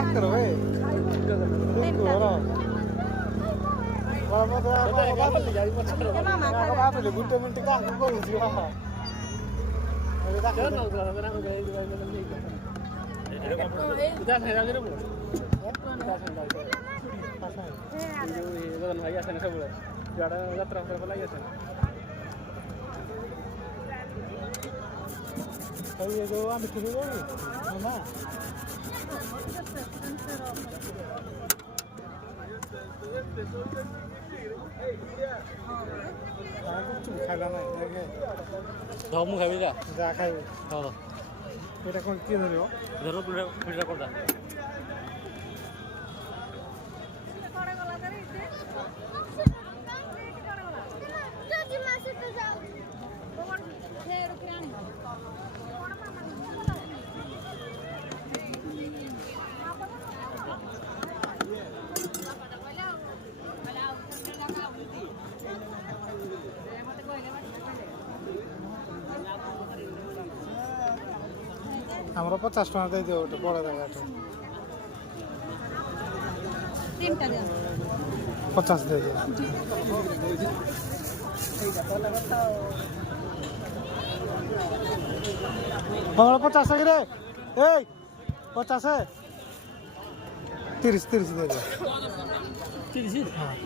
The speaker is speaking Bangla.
এক করবে গুটে মিনিট কাজ করছি ভাই আছে না সব যাত্রা লাগে আছে আমি খুবই বলি না খাইলা নাই ধমু খাবি যা যা খাইব দাও এটা কোন কি ধরিব ধরো পিঠা করদা আমরা 50 টাকা দিয়ে দেবো ওটা বড় জায়গাটা 50 দিয়ে দেবো বাংলা 50 টাকা রে এই 50 30 দিয়ে দেবো 30 হ্যাঁ